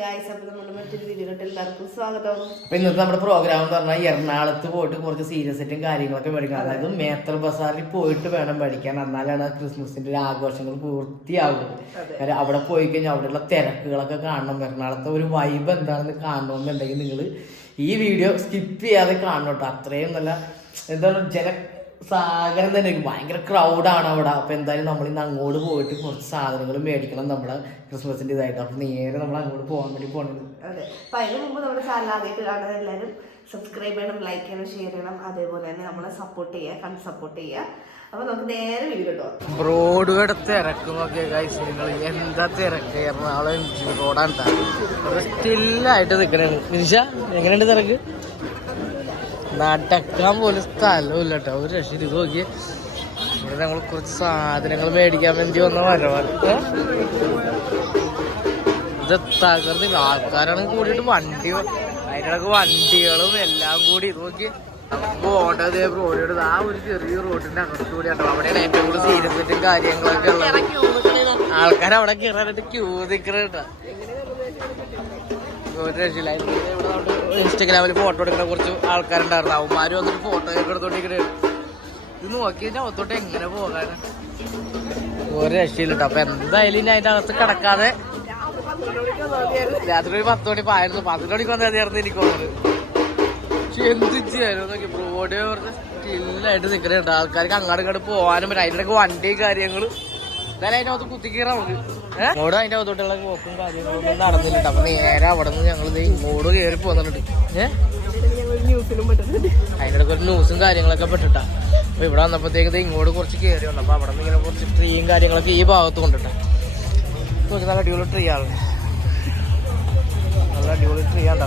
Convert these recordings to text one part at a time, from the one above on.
Guys അപ്പോൾ നമ്മുടെ മറ്റൊരു വീഡിയോട്ട് എല്ലാവർക്കും സ്വാഗതം. അപ്പൊ ഇന്നത്തെ നമ്മുടെ പ്രോഗ്രാം എന്ന് പറഞ്ഞാൽ എറണാകുളത്ത് പോയിട്ട് കുറച്ച് സീരിയസ് ആയിട്ടും കാര്യങ്ങളൊക്കെ പഠിക്കണം. അതായത് മേത്തർ ബസാറിൽ പോയിട്ട് വേണം പഠിക്കാൻ. എന്നാലാണ് ക്രിസ്മസിന്റെ ഒരു ആഘോഷങ്ങൾ പൂർത്തിയാവുന്നത്. അവിടെ പോയി കഴിഞ്ഞാൽ അവിടെയുള്ള തിരക്കുകളൊക്കെ കാണണം. എറണാകുളത്തെ ഒരു വൈബ് എന്താണെന്ന് കാണണമെന്നുണ്ടെങ്കിൽ നിങ്ങൾ ഈ വീഡിയോ സ്കിപ്പ് ചെയ്യാതെ കാണണം കേട്ടോ. അത്രയും നല്ല എന്താണ് ജന സാഗരം തന്നെ. ഭയങ്കര ക്രൗഡാണ് അവിടെ. അപ്പൊ എന്തായാലും നമ്മൾ ഇന്ന് അങ്ങോട്ട് പോയിട്ട് കുറച്ച് സാധനങ്ങൾ മേടിക്കണം നമ്മുടെ ക്രിസ്മസിന്റെ ഇതായിട്ട്. അപ്പൊ നേരെ നമ്മൾ അങ്ങോട്ട് പോകാൻ വേണ്ടി പോകണത് അതെ. അപ്പം അതിന് മുമ്പ് നമ്മുടെ ചാനൽ ആദ്യമായിട്ട് കാണുന്ന എല്ലാവരും സബ്സ്ക്രൈബ് ചെയ്യണം ലൈക്ക് ചെയ്യണം ഷെയർ ചെയ്യണം. അതേപോലെ തന്നെ നമ്മളെ സപ്പോർട്ട് ചെയ്യുക കണ്ട് സപ്പോർട്ട് ചെയ്യുക. അപ്പോൾ നമുക്ക് നേരെ വീഡിയോ കിട്ടും ബ്രോഡ്വേയുടെ തിരക്കുമൊക്കെ ഗൈസ് നിങ്ങൾ എന്താ തിരക്ക്? എറണാകുളം റോഡാണ് സ്റ്റില്ലായിട്ട് നിൽക്കണേ മിനിഷ എങ്ങനെയുണ്ട് തിരക്ക്? നടക്കാൻ പോലും സ്ഥലമില്ല കേട്ടോ ഒരു രക്ഷ ഇത് നോക്കി ഇവിടെ ഞങ്ങൾ കുറച്ച് സാധനങ്ങൾ മേടിക്കാൻ വേണ്ടി വന്ന വരവാണ് ഇത് തകർന്ന് ആൾക്കാരാണ് കൂടിയിട്ട് വണ്ടി അതിനിടക്ക് വണ്ടികളും എല്ലാം കൂടി. നോക്കി പോകേണ്ടത് റോഡിനോട് ആ ഒരു ചെറിയ റോഡിന്റെ അകത്ത് കൂടിയാട്ടോ അവിടെയാണ് ഏറ്റവും കൂടുതൽ സീരിയസിറ്റും കാര്യങ്ങളൊക്കെ ഉള്ളത്. ആൾക്കാർ അവിടെ കയറാനായിട്ട് ക്യൂ നിൽക്കണ ഒരു ഇൻസ്റ്റഗ്രാമിൽ ഫോട്ടോ എടുക്കുന്ന കുറച്ച് ആൾക്കാരുണ്ടായിരുന്നു. അവന്മാര് വന്നിട്ട് ഫോട്ടോ എടുത്തോണ്ടിരിക്കണേ. ഇത് നോക്കി കഴിഞ്ഞാൽ ഒത്തോട്ട് എങ്ങനെ പോകാൻ ഒരു രക്ഷയില്ല അപ്പൊ എന്തായാലും ഇനി അതിന്റെ അകത്ത് കിടക്കാതെ രാത്രി ഒരു പത്ത് മണി പായിരുന്നു പത്തു മണിക്ക് വന്നാൽ ചേർന്ന് എനിക്ക് തോന്നുന്നത്. പക്ഷെ എന്ത് ചെയ്യാനും നോക്കി നിൽക്കുന്നുണ്ട് ആൾക്കാർക്ക് അങ്ങോട്ട് ഇങ്ങോട്ട് പോകാനും പറ്റും. അതിന്റെ വണ്ടി കാര്യങ്ങളും എന്തായാലും അതിന്റെ അകത്ത് കുത്തിക്കീറാ നമുക്ക് ഇങ്ങോട്ട് അതിന്റെ അകത്തോട്ടുള്ള പോക്കും കാര്യങ്ങളൊന്നും നടന്നില്ല അപ്പൊ നേരെ അവിടെ നിന്ന് ഞങ്ങൾ മോട് കയറി പോന്നിട്ടുണ്ട്. ഏഹ് അതിന്റെ ഒരു ന്യൂസും കാര്യങ്ങളൊക്കെ പെട്ടിട്ടാ. അപ്പൊ ഇവിടെ വന്നപ്പോഴത്തേക്ക് ഇങ്ങോട്ട് കുറച്ച് കയറി വന്നു. അപ്പൊ അവിടെ നിന്ന് ഇങ്ങനെ കുറച്ച് ട്രീയും കാര്യങ്ങളൊക്കെ ഈ ഭാഗത്ത് കൊണ്ടിട്ടാ. നോക്കി നല്ല അടിപൊളി ട്രീ ആണ് നല്ല അടിപൊളി ട്രീ ആണ്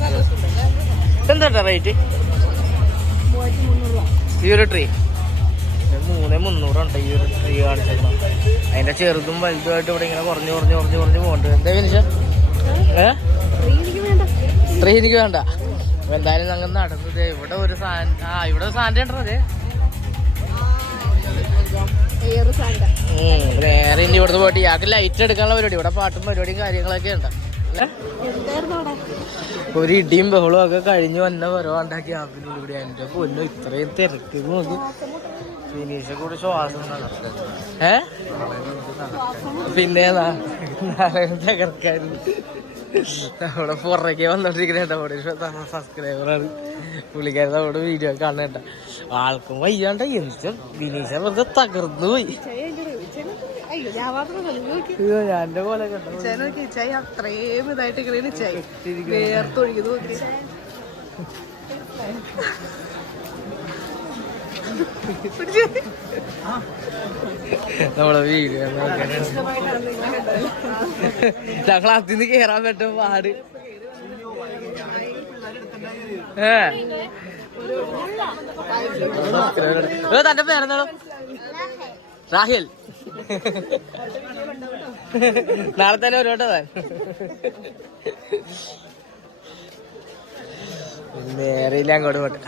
എന്താ റേറ്റ് ഈ ഒരു ട്രീ മൂന്ന് മുന്നൂറുണ്ട് ഈ ഒരു ട്രീ കാണിച്ചേക്കണം അതിന്റെ ചെറുതും വലുതുമായിട്ട് ഇവിടെ ഇങ്ങനെ കുറഞ്ഞു കുറഞ്ഞു കുറഞ്ഞു കുറഞ്ഞു പോകുന്നുണ്ട് എന്താ വിനിഷ? ഏ? ട്രീ എനിക്ക് വേണ്ട. എന്തായാലും ഞങ്ങൾ നടന്നത് ഇവിടെ ഒരു സാൻ ആ ഇവിടെ ഒരു സാധനം ഉണ്ടോ അതെ നേരെ ഇനി ഇവിടുന്ന് പോയിട്ട് ഇയാൾക്ക് ലൈറ്റ് എടുക്കാനുള്ള പരിപാടി. ഇവിടെ പാട്ടും പരിപാടിയും കാര്യങ്ങളൊക്കെ ഉണ്ട്? ഒരു ഇടിയും ബഹളവും ഒക്കെ കഴിഞ്ഞു വന്ന പരവാണ്ടാക്കി ആപ്പിനുള്ളിൽ കൂടി. എന്റെ പൊന്നു ഇത്രയും തിരക്ക് ഇത് നോക്കി ഏ? പിന്നെ തകർക്കായിരുന്നു നമ്മുടെ പുറകെ വന്നോണ്ടിരിക്കണേട്ട അവിടെ സബ്സ്ക്രൈബറാണ് പുള്ളിക്കാരൻ നമ്മുടെ വീഡിയോ കാണണ്ട ആൾക്കും വയ്യാണ്ട എന്ത് വിനീഷ വെറുതെ തകർന്നു പോയി. ഞാന്റെ പോലെ ചായ അത്രയും ഇതായിട്ട് ഇങ്ങനെ ചായ വേർത്തൊഴിക്കുന്നു നമ്മളെ വീഡിയോ ഞങ്ങൾ അതിന്ന് കേറാൻ പറ്റും പാട്. ഏ. തന്റെ പേരെന്താണോ? രാഹിൽ. നാളെ തന്നെ ഒരു വട്ടം താൻ. നേരെയില്ല അങ്ങോട്ട് പോട്ടെ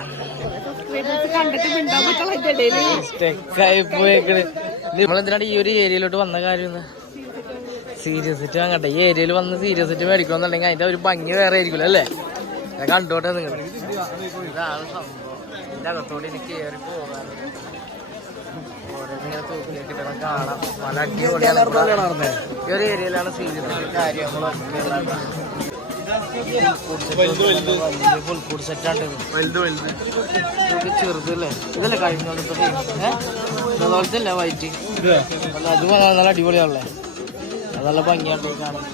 സ്റ്റെക്കായി പോയേക്കണ് നമ്മളെന്തിനാണ് ഈ ഒരു ഏരിയയിലോട്ട് വന്ന കാര്യം സീരിയസ് സെറ്റ് വാങ്ങട്ടെ. ഈ ഏരിയയിൽ വന്ന് സീരിയസ് സെറ്റ് മേടിക്കണമെന്നുണ്ടെങ്കിൽ അതിന്റെ ഒരു ഭംഗി വേറെ ആയിരിക്കുമല്ലോ അല്ലേ? ഞാൻ കണ്ടോട്ടെ നിങ്ങൾ ഇതാണ് സംഭവം. ഇതിന്റെ അകത്തോടെ എനിക്ക് കയറി പോകാൻ ഓരോന്നിങ്ങനെ തൂക്കിലേക്ക് ഇടണം കാണാം. പല അടിപൊളിയാണ്. ഈ ഒരു ഏരിയയിലാണ് സീരിയസ് ഉള്ളത് ഫുൾ ഫുഡ് സെറ്റാണ്ട് വലുത് വലുത് ഇത് ചെറുതല്ലേ ഇതല്ലേ കഴിഞ്ഞോളത്തെ അതുപോലത്തെ അല്ലേ വൈറ്റ് അല്ല അത് നല്ല അടിപൊളിയാണല്ലേ അത് നല്ല ഭംഗിയാണ്ട് കാണാൻ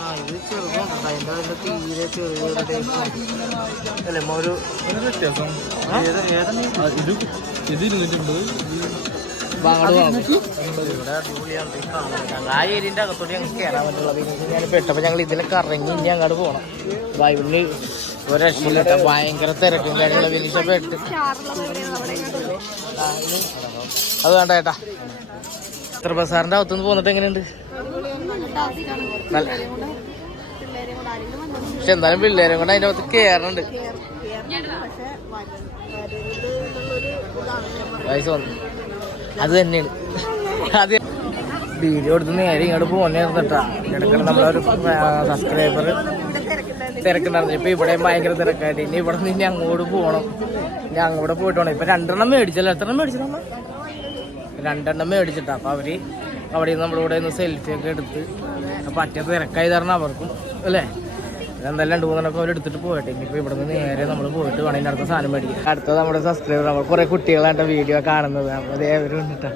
ആ ഇത് ചെറുതാണ് അതിന്റെ അതിന്റെ തീരെ ചെറിയ ടൈപ്പ് അല്ലേ ഒരു ആ ഏരിയന്റെ അകത്തോട്ട് ഞങ്ങൾക്ക് കയറാൻ പറ്റുള്ളൂ. പിന്നെ ഞാൻ പെട്ടപ്പോൾ ഞങ്ങൾ ഇതിലൊക്കെ ഇറങ്ങി ഇനി അങ്ങോട്ട് പോകണം ബൈബിളിൽ ഒരു രക്ഷയില്ല ഭയങ്കര തിരക്കും കാര്യങ്ങളും വിനീഷ പെട്ട് അത് വേണ്ട ചേട്ടാ ഇത്ര ബസാറിന്റെ അകത്തുനിന്ന് പോന്നിട്ട് എങ്ങനെയുണ്ട്? നല്ല പക്ഷെ എന്തായാലും പിള്ളേരെ കൊണ്ട് അതിന്റെ അകത്ത് കയറുന്നുണ്ട് വയസ്സ് വന്നു അത് തന്നെയാണ്. വീഡിയോ എടുത്ത് നേരെ ഇങ്ങോട്ട് പോകുന്നതായിരുന്നു കേട്ടാ. നമ്മളൊരു സബ്സ്ക്രൈബർ തിരക്കുണ്ടായിരുന്നു. ഇപ്പൊ ഇവിടെ ഭയങ്കര തിരക്കായിട്ട്. ഇനി ഇവിടെ നിന്ന് അങ്ങോട്ട് പോകണം ഇനി അങ്ങോട്ട് പോയിട്ട് വേണം ഇപ്പൊ രണ്ടെണ്ണം മേടിച്ചല്ലോ. എത്ര മേടിച്ചു നമ്മ രണ്ടെണ്ണം മേടിച്ചിട്ടാ. അപ്പൊ അവർ അവിടെ നിന്ന് നമ്മളിവിടെ നിന്ന് സെൽഫി ഒക്കെ എടുത്ത്. അപ്പൊ അറ്റ തിരക്കായി തരണം അവർക്കും അല്ലേ? എന്തായാലും രണ്ട് മൂന്നെണ്ണൊക്കെ അവർ എടുത്തിട്ട് പോയിട്ട് ഇനിയിപ്പോൾ ഇവിടെ നിന്ന് നേരെ നമ്മൾ പോയിട്ട് വേണം. അടുത്ത സാധനം മേടിക്കാം അടുത്തത് നമ്മുടെ സബ്സ്ക്രൈബർ നമ്മൾ കുറേ കുട്ടികളായിട്ട് വീഡിയോ കാണുന്നത്. അപ്പോൾ ഉണ്ടിട്ടാ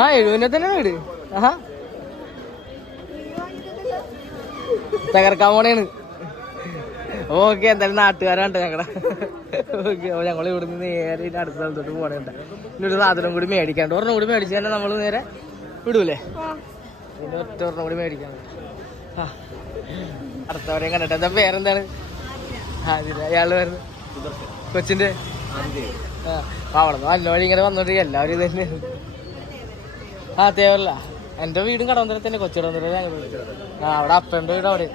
ആ എഴുപതിനെ തന്നെ വീട്. ആഹാ. തകർക്കാൻ പോണേണ്. ഓക്കെ എന്തായാലും നാട്ടുകാരാണ്ട് ഞങ്ങളുടെ ഓക്കെ അപ്പോൾ ഞങ്ങൾ ഇവിടുന്ന് നേരെ ഇനി അടുത്ത സ്ഥലത്തോട്ട് പോണേണ്ട ഇനി ഒരു സാധനം കൂടി മേടിക്കാണ്ട്. ഒരെണ്ണം കൂടി മേടിച്ച് തന്നെ നമ്മൾ നേരെ വിടൂലേ? പിന്നെ ഒറ്റ ഒരെണ്ണം കൂടി അടുത്തവരെയും കണ്ടിട്ട് എന്താ പേരെന്താണ്? ആതിര. അയാൾ വരുന്നത് കൊച്ചിന്റെ? അവിടെ നിന്ന് നല്ല വഴി ഇങ്ങനെ വന്നോണ്ടിരിക്കും എല്ലാവരും ഇത് തന്നെ ആ തേവല്ല എന്റെ വീടും കടവന്തരം തന്നെ കൊച്ചിടവന്തര ഞങ്ങൾ ആ അവിടെ അപ്പന്റെ വീട് അവിടെ.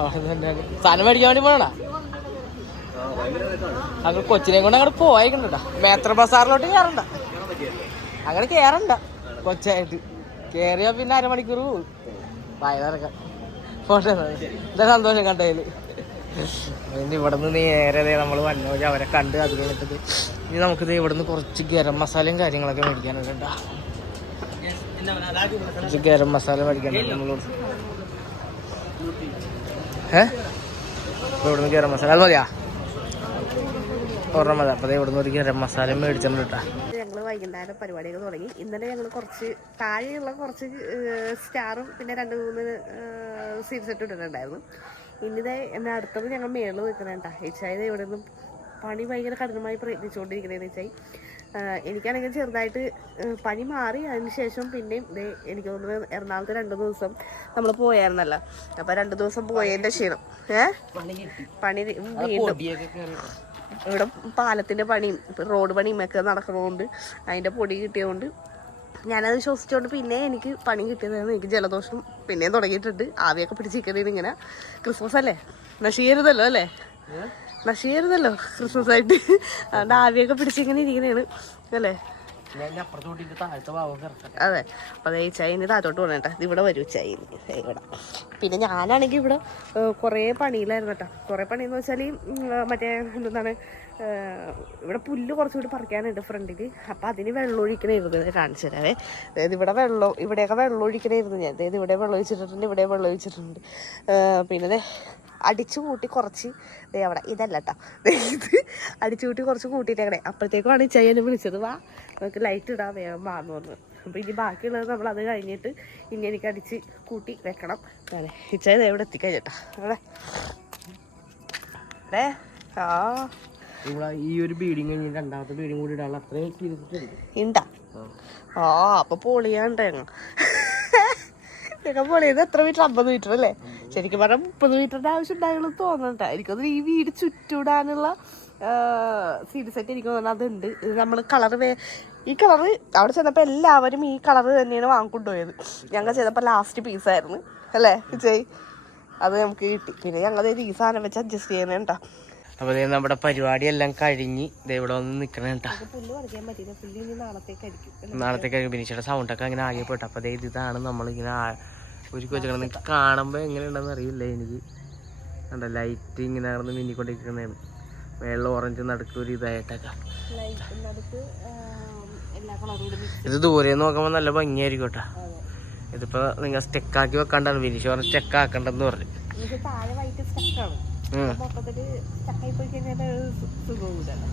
അവിടെ തന്നെയാണ്. സാധനം മേടിക്കാൻ വേണ്ടി പോണടാ അങ്ങനെ കൊച്ചിനെ കൊണ്ട് അങ്ങോട്ട് പോയിക്കണ്ടാ മേത്ര ബസാറിലോട്ട് കയറണ്ട അങ്ങനെ കയറണ്ട കൊച്ചായിട്ട്. കേറിയാ പിന്നെ അരമണിക്കൂർ പോകും. പോട്ടെ എന്താ സന്തോഷം കണ്ടതിൽ ഇനി ഇവിടെ നിന്ന് നേരെ നമ്മൾ വന്നോജ് അവരെ കണ്ട് അത് കഴിഞ്ഞിട്ട് ഇനി നമുക്കിത് ഇവിടെ നിന്ന് കുറച്ച് ഗരം മസാലയും കാര്യങ്ങളൊക്കെ മേടിക്കാനുണ്ട് കുറച്ച് ഗരം മസാല മേടിക്കാനുണ്ട് നമ്മളോട് ഏ? ഇവിടുന്ന് ഗരം മസാല. അത് മതിയാ? ഓർമ്മ മതി. അപ്പോൾ ഇവിടുന്ന് ഒരു ഗരം മസാല മേടിച്ചിട്ടുണ്ട് വൈകുന്നേരം പരിപാടികൾ തുടങ്ങി. ഇന്നലെ ഞങ്ങൾ കുറച്ച് താഴെയുള്ള കുറച്ച് സ്റ്റാറും പിന്നെ രണ്ട് മൂന്ന് സീറ്റ് സെറ്റ് ഇട്ടിട്ടുണ്ടായിരുന്നു. ഇന്നിതേ എന്നെ അടുത്തത് ഞങ്ങൾ മേളിൽ നിൽക്കുന്നുണ്ട് ഏച്ചായത് ഇവിടെ നിന്നും പണി ഭയങ്കര കഠിനമായി പ്രയത്നിച്ചുകൊണ്ടിരിക്കുന്നതെന്ന് വെച്ചായി എനിക്കാണെങ്കിൽ ചെറുതായിട്ട് പണി പനി മാറി. അതിന് ശേഷം പിന്നെയും ഇതേ എനിക്ക് തോന്നുന്നു എറണാകുളത്ത് രണ്ട് ദിവസം നമ്മൾ പോയായിരുന്നല്ലോ. അപ്പം രണ്ട് ദിവസം പോയതിന്റെ ക്ഷീണം. ഏ പണി വീണ്ടും ഇവിടെ പാലത്തിന്റെ പണിയും ഇപ്പം റോഡ് പണിയും ഒക്കെ നടക്കുന്നതുകൊണ്ട് അതിന്റെ പൊടി കിട്ടിയതുകൊണ്ട് ഞാനത് ശ്വസിച്ചുകൊണ്ട് പിന്നെ എനിക്ക് പണി കിട്ടിയതാണ് എനിക്ക് ജലദോഷം പിന്നെയും തുടങ്ങിയിട്ടുണ്ട്. ആവിയൊക്കെ പിടിച്ചിരിക്കുന്നത് ഇങ്ങനെ ക്രിസ്മസ് അല്ലേ? നശീകരുതല്ലോ അല്ലേ? നശീകരുതല്ലോ ക്രിസ്മസ് ആയിട്ട്. അതുകൊണ്ട് ആവിയൊക്കെ പിടിച്ചിങ്ങനെ ഇരിക്കുന്നതാണ് അല്ലേ? അതെ. അപ്പോൾ അതേ ചൈന താത്തോട്ട് പോകണേട്ടാ ഇവിടെ വരൂ ചൈന ഇവിടെ. പിന്നെ ഞാനാണെങ്കിൽ ഇവിടെ കുറേ പണിയിലായിരുന്നു കേട്ടോ. കുറേ എന്ന് വെച്ചാൽ മറ്റേ എന്താണ് ഇവിടെ പുല്ല് കുറച്ചുകൂടി പറിക്കാനുണ്ട് ഫ്രണ്ടിൽ അപ്പം അതിന് വെള്ളം ഒഴിക്കണമായിരുന്നു കാണിച്ചു തരാവേ. അതായത് ഇവിടെ വെള്ളം ഇവിടെയൊക്കെ വെള്ളം ഒഴിക്കണമായിരുന്നു ഞാൻ. അതായത് ഇവിടെ വെള്ളം ഒഴിച്ചിട്ടുണ്ട് ഇവിടെ വെള്ളം ഒഴിച്ചിട്ടുണ്ട്. പിന്നെ അടിച്ചു കൂട്ടി കുറച്ച് ദേ അവിടെ ഇതല്ല കേട്ടോ. ഇത് അടിച്ചു കൂട്ടി കുറച്ച് കൂട്ടിയിട്ടേക്കണേ. അപ്പോഴത്തേക്കുമാണ് ആണ് ചയ്യനെ വിളിച്ചത്. വാ നമുക്ക് ലൈറ്റ് ഇടാൻ വേഗം വാന്ന് പറഞ്ഞു അപ്പോൾ ഇനി ബാക്കിയുള്ളത് നമ്മൾ അത് കഴിഞ്ഞിട്ട് ഇനി എനിക്ക് അടിച്ച് കൂട്ടി വെക്കണം. അതെ ഇച്ചായ എവിടെ എത്തിക്കഴിഞ്ഞിട്ടാ അവിടെ അതെ ആ. ഇവിടെ ഈ ഒരു ബീഡിങ് രണ്ടാമത്തെ ബീഡിങ് കൂടി ഇടാനുള്ള അത്രയും ചെയ്തിട്ടുണ്ട്. ഉണ്ടാ ആ അപ്പൊ പൊളിയാണ്ടേങ്ങ ഞങ്ങൾ പൊളിയത് എത്ര മീറ്റർ അമ്പത് മീറ്റർ അല്ലേ? ശരിക്കും പറഞ്ഞാൽ മുപ്പത് മീറ്ററിന്റെ ആവശ്യം ഉണ്ടായിരുന്നു തോന്നണ്ട എനിക്കത് ഈ വീട് ചുറ്റൂടാനുള്ള സീഡ് സെറ്റ് എനിക്ക് തോന്നുന്നത് അതുണ്ട്. ഇത് നമ്മൾ കളർ വേ ഈ കളറ് അവിടെ ചെന്നപ്പോൾ എല്ലാവരും ഈ കളർ തന്നെയാണ് വാങ്ങിക്കൊണ്ടുപോയത്. ഞങ്ങൾ ചെയ്തപ്പോൾ ലാസ്റ്റ് പീസായിരുന്നു അല്ലേ വിജയ്? അത് നമുക്ക് കിട്ടി. പിന്നെ ഞങ്ങൾ ഈ സാധനം വെച്ച് അഡ്ജസ്റ്റ് ചെയ്യണേട്ടാ അപ്പോൾ നമ്മുടെ നമ്മുടെ പരിപാടിയെല്ലാം കഴിഞ്ഞ് ഇവിടെ വന്ന് നിൽക്കണ നാളത്തേക്ക് നാളത്തേക്ക് ബിനിച്ചയുടെ സൗണ്ടൊക്കെ അങ്ങനെ ആകിയപ്പെട്ടു അപ്പോൾ ദേ ഇതാണ് നമ്മളിങ്ങനെ ഒരു കൊച്ചു നിങ്ങൾക്ക് കാണുമ്പോൾ എങ്ങനെയുണ്ടെന്ന് അറിയില്ല എനിക്ക്. കണ്ടോ ലൈറ്റ് ഇങ്ങനെ നടന്ന് മിന്നിക്കൊണ്ടിരിക്കുന്നതാണ്. വെള്ളം ഓറഞ്ച് നടുക്ക് ഒരു ഇതായിട്ടൊക്കെ. ഇത് ദൂരെ നോക്കുമ്പോൾ നല്ല ഭംഗിയായിരിക്കും കേട്ടോ. ഇതിപ്പോ നിങ്ങൾ സ്റ്റെക്കാക്കി വെക്കാണ്ടാണ് വിനീഷ് പറഞ്ഞ സ്റ്റെക്ക് ആക്കണ്ടെന്ന് പറഞ്ഞു.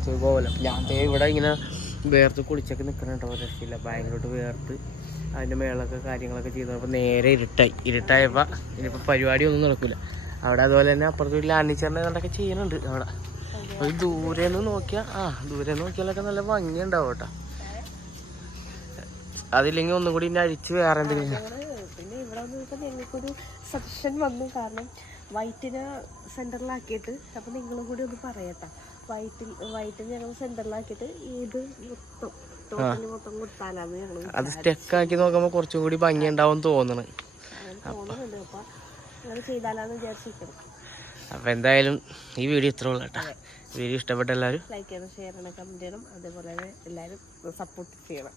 സുഖമില്ല ഞാൻ ഇവിടെ ഇങ്ങനെ വേർത്ത് കുളിച്ചൊക്കെ നിക്കണുണ്ടോ. രക്ഷയില്ല. ബാങ്കിലോട്ട് വേർത്ത് അതിന്റെ മേളൊക്കെ കാര്യങ്ങളൊക്കെ ചെയ്തപ്പോൾ നേരെ ഇരുട്ടായി. ഇരുട്ടായപ്പോൾ ഇനിയിപ്പോൾ പരിപാടി ഒന്നും നടക്കില്ല അവിടെ അതുപോലെ തന്നെ അപ്പുറത്ത് വീട്ടിൽ ആനിച്ചറിനെ കണ്ടൊക്കെ ചെയ്യുന്നുണ്ട് അവിടെ. അപ്പോൾ ദൂരെ നിന്ന് നോക്കിയാൽ ആ ദൂരെ നോക്കിയാലൊക്കെ നല്ല ഭംഗി ഉണ്ടാവും കേട്ടോ അതില്ലെങ്കിൽ ഒന്നും കൂടി ഇന്നെ അഴിച്ച് വേറെ എന്തെങ്കിലും പിന്നെ ഇവിടെ വന്ന് ഞങ്ങൾക്കൊരു സജഷൻ വന്നു. കാരണം വൈറ്റിനെ സെന്ററിലാക്കിയിട്ട് അപ്പം നിങ്ങളും കൂടി ഒന്ന് പറയട്ടെ. വൈറ്റിൽ വൈറ്റിന് ഞങ്ങൾ സെന്ററിലാക്കിയിട്ട് ഇത് മൊത്തം ടോട്ടൽ മൊത്തം കൊടുത്താലാന്ന് ഞങ്ങൾ അത് സ്റ്റെക്കാക്കി നോക്കുമ്പോൾ കുറച്ചും കൂടി ഭംഗി ഉണ്ടാവും തോന്നണ്. അപ്പൊ തോന്നുന്നുണ്ട്. അപ്പം അങ്ങനെ ചെയ്താലാന്ന് വിചാരിച്ചിരിക്കണം എന്തായാലും ഈ വീഡിയോ ഇത്ര ഉള്ളൂ കേട്ടോ. വീഡിയോ ഇഷ്ടപ്പെട്ട എല്ലാവരും ലൈക്ക് ചെയ്യണം ഷെയർ ചെയ്യണം കമന്റ് ചെയ്യണം. അതേപോലെ തന്നെ എല്ലാവരും സപ്പോർട്ട് ചെയ്യണം.